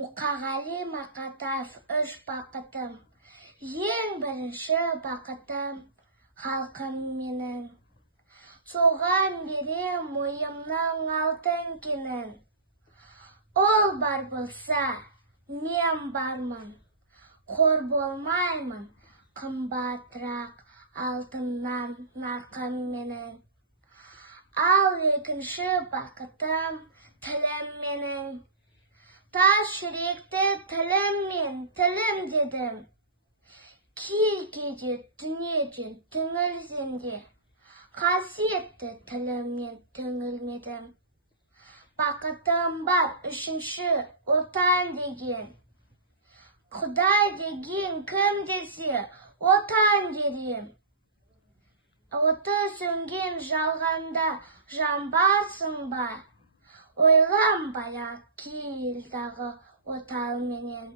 Мұқағали Мақатаев үш бақытым. Ең бірінші бақытым халқым менің. Соған берем ойымның алтын кенін. Ол бар болса, мен бармын. Қор болмаймын, қымбатырақ алтыннан нарқым менің. Ал екінші бақытым тілім менің. Тас жүректі тіліммен тілім дедім. Кейде дүниеден түңілсем де, қасиетті тіліммен түңілмедім. Бақытым бар үшінші отан деген. Құдай деген кім десе, отан дерем. Оты сөнген жалғанда жанбасын ба? Ойланбай-ақ кел дағы отау менен.